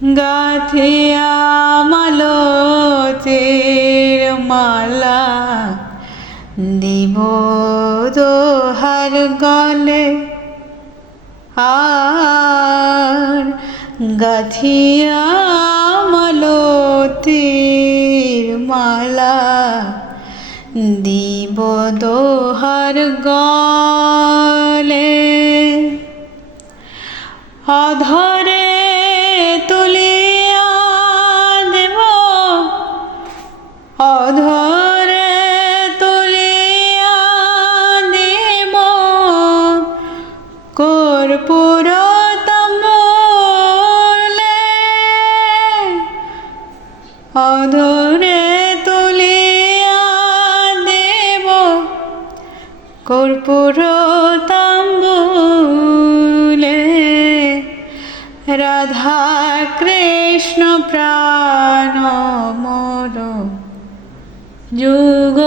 গাথিয়া মালতের মালা দিব দোহার গলে আর গাথিয়া মালতের মালা দিব দোহার গলে অধরে তুলিয়া দেব অধরে তুলিয়া দেব কর্পূর তাম্বুলে অধরে তুলিয়া দেব কর্পূর তাম্বুলে রাধা কৃষ্ণ প্রাণ মোর যুগ